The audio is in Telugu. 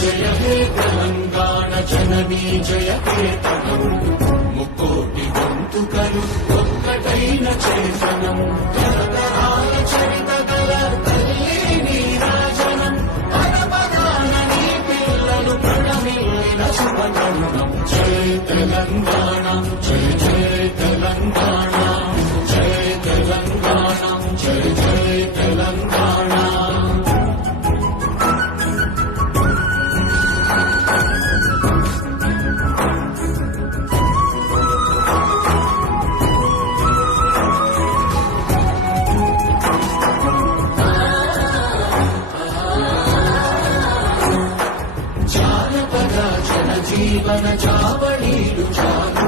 జయ హే తెలంగాణ జననీ జయ కేతనం ముక్కోటి గొంతుకలు ఒక్కటైన చేతనం తరతరాల చరిత గల తల్లి నీరాజనం పరపదాన నీ పిల్లలు ప్రణమిల్లిన శుభతరుణం జయ తెలంగాణ జయ జయ తెలంగాణ జయ తెలంగాణ జయ జయ తెలంగాణ జీవన చావళీలు చాలా